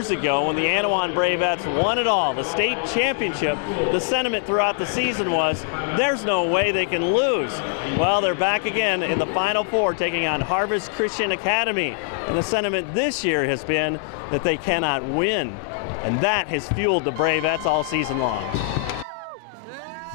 years ago when the Annawan Bravettes won it all, the state championship, the sentiment throughout the season was, there's no way they can lose. Well, they're back again in the Final Four, taking on Harvest Christian Academy. And the sentiment this year has been that they cannot win. And that has fueled the Bravettes all season long.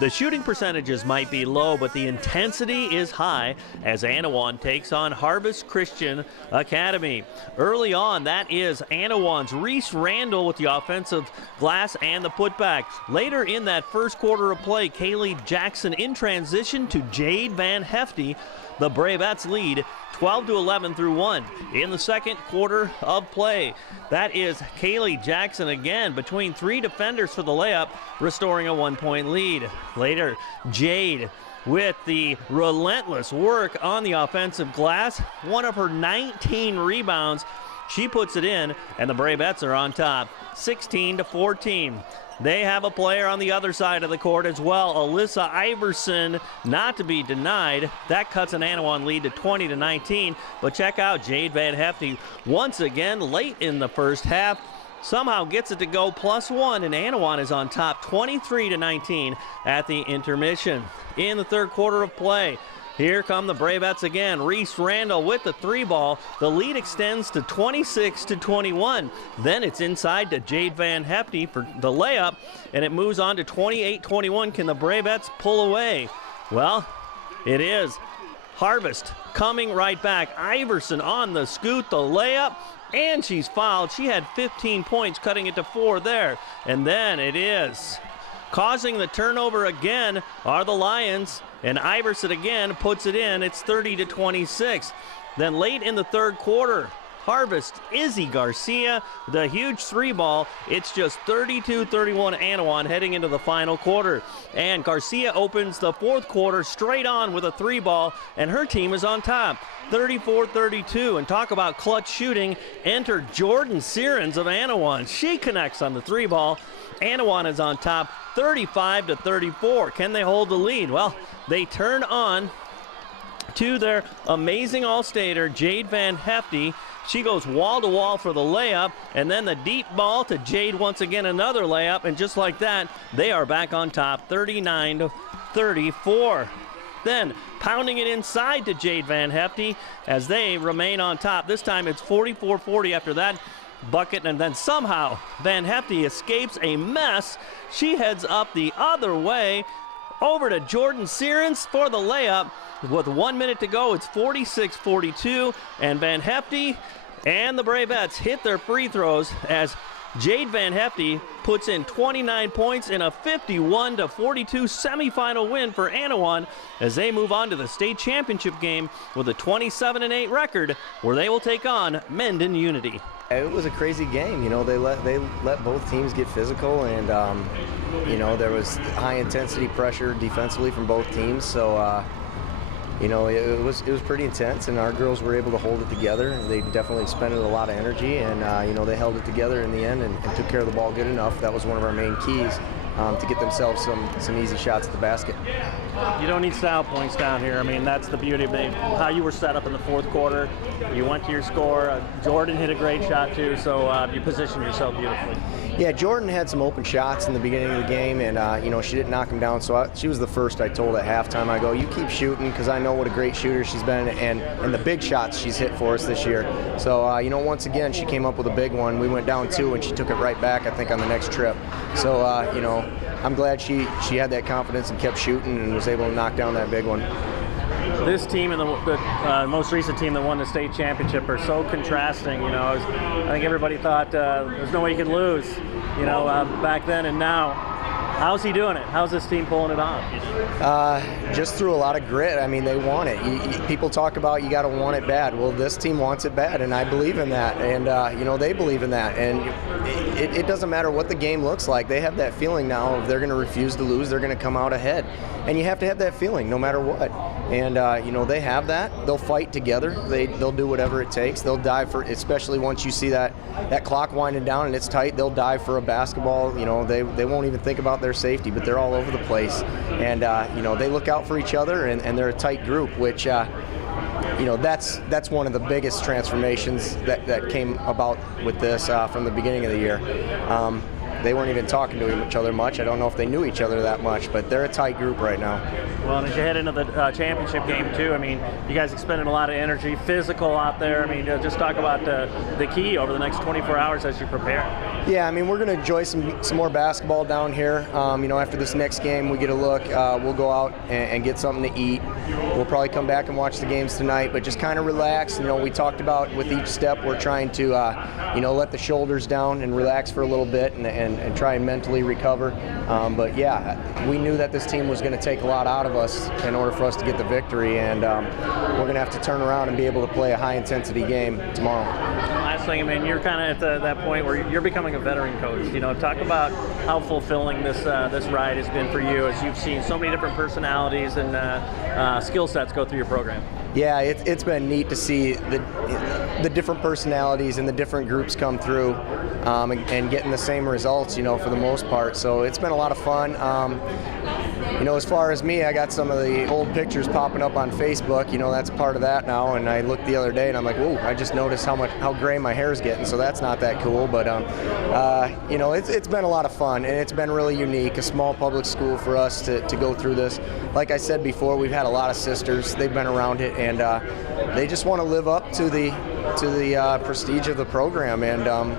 The shooting percentages might be low, but the intensity is high as Annawan takes on Harvest Christian Academy. Early on, that is Annawan's Reese Randall with the offensive glass and the putback. Later in that first quarter of play, Kaylee Jackson in transition to Jade Van Hefty. The Bravettes lead 12-11 through 1 in the second quarter of play. That is Kaylee Jackson again between three defenders for the layup, restoring a 1-point lead. Later, Jade with the relentless work on the offensive glass, one of her 19 rebounds. She puts it in, and the Bravettes are on top, 16-14. They have a player on the other side of the court as well, Alyssa Iverson, not to be denied. That cuts an Annawan lead to 20-19. But check out Jade Van Hefty once again late in the first half. Somehow gets it to go +1, and Annawan is on top 23-19 at the intermission. In the third quarter of play, here come the Bravettes again. Reese Randall with the three ball. The lead extends to 26-21. Then it's inside to Jade Van Hefty for the layup, and it moves on to 28-21. Can the Bravettes pull away? Well, it is. Harvest coming right back. Iverson on the scoot, the layup, and she's fouled. She had 15 points, cutting it to 4 there. And then it is. Causing the turnover again are the Lions, and Iverson again puts it in. It's 30-26. Then late in the third quarter, Harvest, Izzy Garcia, the huge three ball. It's just 32-31 Annawan heading into the final quarter. And Garcia opens the fourth quarter straight on with a three ball, and her team is on top, 34-32. And talk about clutch shooting. Enter Jordan Searens of Annawan. She connects on the three ball. Annawan is on top, 35-34. Can they hold the lead? Well, they turn on to their amazing all-stater, Jade Van Hefty. She goes wall-to-wall for the layup, and then the deep ball to Jade once again, another layup, and just like that, they are back on top, 39-34. Then pounding it inside to Jade Van Hefty as they remain on top. This time it's 44-40 after that bucket, and then somehow Van Hefty escapes a mess. She heads up the other way over to Jordan Searens for the layup. With 1 minute to go, it's 46-42, and Van Hefty and the Bravettes hit their free throws as Jade Van Hefty puts in 29 points in a 51-42 semifinal win for Annawan as they move on to the state championship game with a 27-8 record, where they will take on Mendon Unity. It was a crazy game. You know, they let both teams get physical, and you know, there was high intensity pressure defensively from both teams. So you know, it was pretty intense, and our girls were able to hold it together. They definitely expended a lot of energy, and you know, they held it together in the end and took care of the ball good enough. That was one of our main keys, to get themselves some easy shots at the basket. You don't need style points down here. I mean, that's the beauty of how you were set up in the fourth quarter. You went to your score. Jordan hit a great shot too, so you positioned yourself beautifully. Yeah, Jordan had some open shots in the beginning of the game, and you know, she didn't knock him down. So she was the first I told at halftime. I go, you keep shooting, because I know what a great shooter she's been, and the big shots she's hit for us this year. So you know, once again, she came up with a big one. We went down 2, and she took it right back, I think, on the next trip. So you know, I'm glad she had that confidence and kept shooting and was able to knock down that big one. This team and the most recent team that won the state championship are so contrasting. You know, I think everybody thought there's no way you could lose, you know, back then and now. How's he doing it? How's this team pulling it off? Just through a lot of grit. I mean, they want it. People talk about you got to want it bad. Well, this team wants it bad, and I believe in that. And you know, they believe in that. And it doesn't matter what the game looks like. They have that feeling now. If they're going to refuse to lose, they're going to come out ahead. And you have to have that feeling no matter what. And you know, they have that. They'll fight together. They'll do whatever it takes. They'll dive for, especially once you see that clock winding down and it's tight, they'll dive for a basketball. You know, they won't even think about their safety, but they're all over the place. And you know, they look out for each other, and they're a tight group, which you know, that's one of the biggest transformations that came about with this from the beginning of the year. They weren't even talking to each other much. I don't know if they knew each other that much, but they're a tight group right now. Well, and as you head into the championship game too, I mean, you guys expended a lot of energy, physical out there. I mean, just talk about the key over the next 24 hours as you prepare. Yeah, I mean, we're going to enjoy some more basketball down here. You know, after this next game, we get a look. We'll go out and get something to eat. We'll probably come back and watch the games tonight, but just kind of relax. You know, we talked about with each step, we're trying to, you know, let the shoulders down and relax for a little bit and try and mentally recover. But yeah, we knew that this team was going to take a lot out of us in order for us to get the victory, and we're going to have to turn around and be able to play a high-intensity game tomorrow. Last thing, I mean, you're kind of at that point where you're becoming a veteran coach. You know, talk about how fulfilling this ride has been for you as you've seen so many different personalities and skill sets go through your program. Yeah, it's been neat to see the different personalities and the different groups come through and getting the same results, you know, for the most part. So it's been a lot of fun. You know, as far as me, I got some of the old pictures popping up on Facebook. You know, that's part of that now. And I looked the other day and I'm like, whoa, I just noticed how gray my hair is getting. So that's not that cool. But, you know, it's been a lot of fun, and it's been really unique. A small public school for us to go through this. Like I said before, we've had a lot of sisters. They've been around it, and they just want to live up to the prestige of the program. And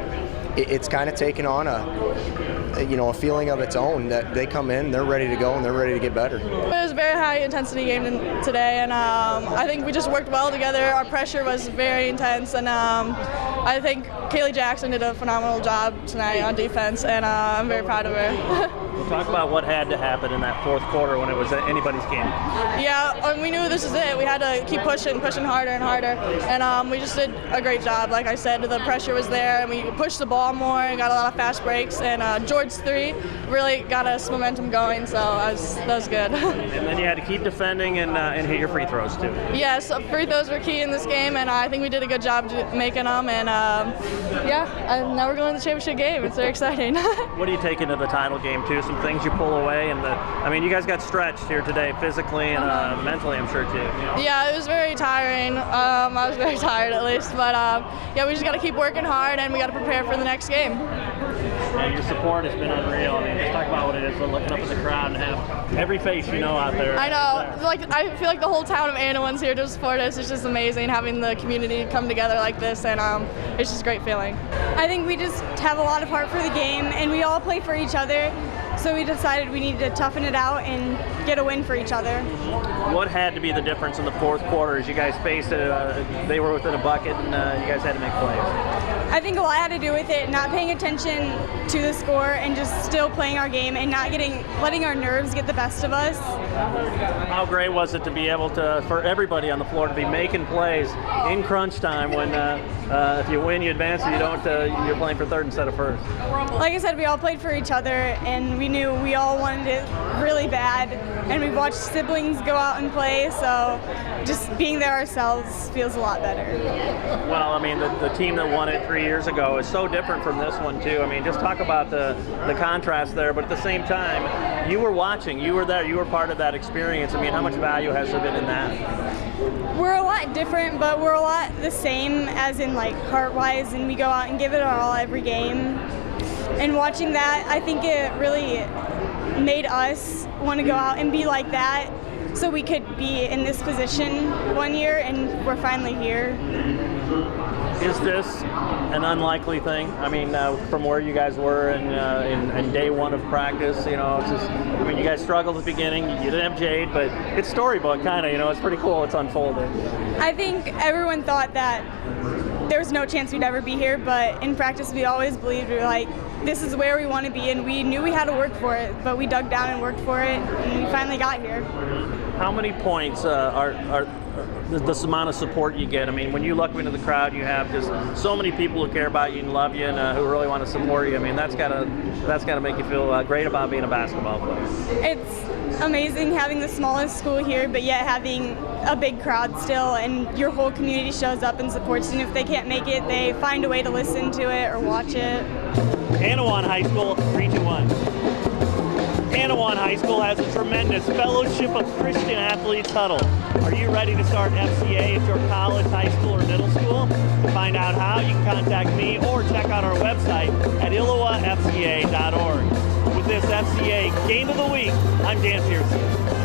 it's kind of taken on a feeling of its own, that they come in, they're ready to go, and they're ready to get better. It was a very high intensity game today, and I think we just worked well together. Our pressure was very intense, and I think Kaylee Jackson did a phenomenal job tonight on defense, and I'm very proud of her. We'll talk about what had to happen in that fourth quarter when it was anybody's game. Yeah, and we knew this is it. We had to keep pushing harder and harder, and we just did a great job. Like I said, the pressure was there, and we pushed the ball more and got a lot of fast breaks, and George's three really got us momentum going, so that was good. And then you had to keep defending and hit your free throws too. Yes, free throws were key in this game, and I think we did a good job making them, and now we're going to the championship game. It's very exciting. What do you take into the title game too? Some things you pull away, and I mean, you guys got stretched here today physically and mentally, I'm sure too. Yeah, it was very tiring. I was very tired at least, but yeah, we just got to keep working hard, and we got to prepare for the next game. And your support has been unreal. I mean, just talk about what it is for looking up at the crowd and have every face you know out there. I know. Like, I feel like the whole town of Annawan's here to support us. It's just amazing having the community come together like this, and it's just a great feeling. I think we just have a lot of heart for the game, and we all play for each other. So we decided we needed to toughen it out and get a win for each other. What had to be the difference in the fourth quarter as you guys faced it? They were within a bucket, and you guys had to make plays. I think a lot had to do with it, not paying attention to the score and just still playing our game and not letting our nerves get the best of us. How great was it to be able to, for everybody on the floor, to be making plays in crunch time when if you win, you advance, and you don't, you're playing for third instead of first? Like I said, we all played for each other, and we knew we all wanted it really bad, and we've watched siblings go out and play, so just being there ourselves feels a lot better. Well, I mean, the team that won it 3 years ago is so different from this one too. I mean, just talk about the contrast there, but at the same time, you were watching, you were there, you were part of that experience. I mean, how much value has there been in that? We're a lot different, but we're a lot the same, as in like heart-wise, and we go out and give it our all every game. And watching that, I think it really made us want to go out and be like that, so we could be in this position one year, and we're finally here. Is this an unlikely thing? I mean, from where you guys were in day one of practice, you know, it's just, I mean, you guys struggled at the beginning. You didn't have Jade, but it's storybook kind of, you know, it's pretty cool. It's unfolding. I think everyone thought that there was no chance we'd ever be here, but in practice we always believed we were like, this is where we want to be, and we knew we had to work for it, but we dug down and worked for it, and we finally got here. How many points are this amount of support you get? I mean, when you look into the crowd, you have just so many people who care about you and love you, and who really want to support you. I mean, that's gotta make you feel great about being a basketball player. It's amazing having the smallest school here, but yet having a big crowd still, and your whole community shows up and supports you, and if they can't make it, they find a way to listen to it or watch it. Annawan High School, 3-2-1. Annawan High School has a tremendous Fellowship of Christian Athletes huddle. Are you ready to start FCA at your college, high school, or middle school? To find out how, you can contact me or check out our website at illowafca.org. With this FCA Game of the Week, I'm Dan Pearson.